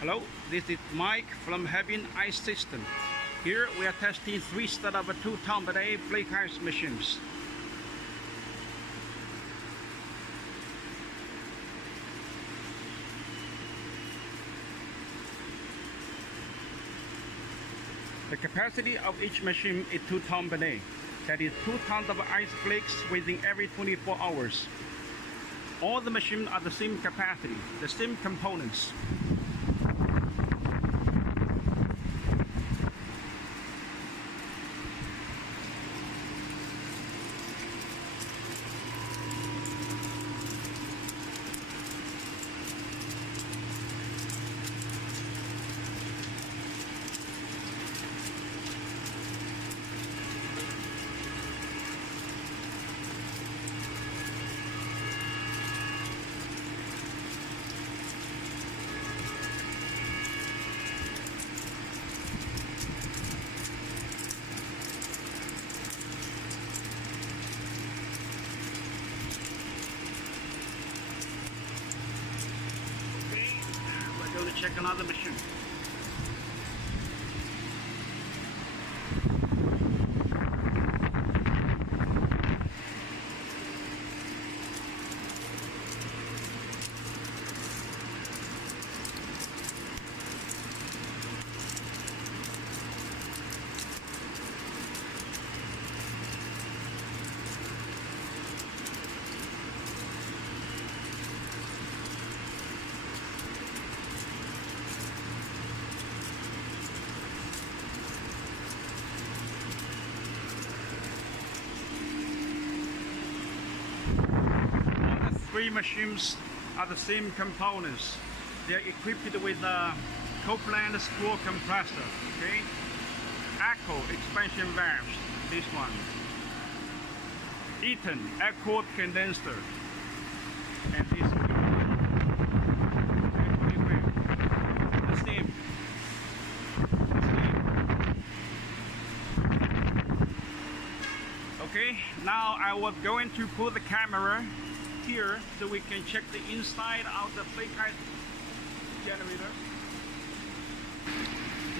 Hello, this is Mike from Heaven Ice System. Here we are testing 3 sets of 2 ton per day flake ice machines. The capacity of each machine is 2 ton per day. That is 2 tons of ice flakes within every 24 hours. All the machines are the same capacity, the same components. We're going to check another machine. Three machines are the same components. They are equipped with a Copeland screw compressor, okay? Echo expansion valves, this one. Eaton air-cooled condenser, and this one. The same. Okay, now I was going to put the camera here so we can check the inside of the flake ice generator.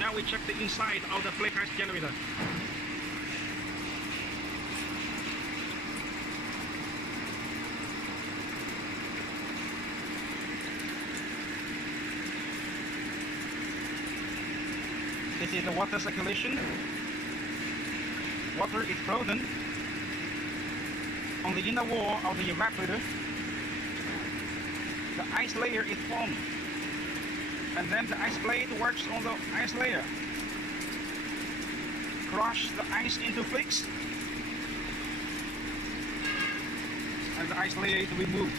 Now we check the inside of the flake ice generator. This is the water circulation. Water is frozen on the inner wall of the evaporator. The ice layer is formed, and then the ice blade works on the ice layer, crush the ice into flakes, and the ice layer is removed.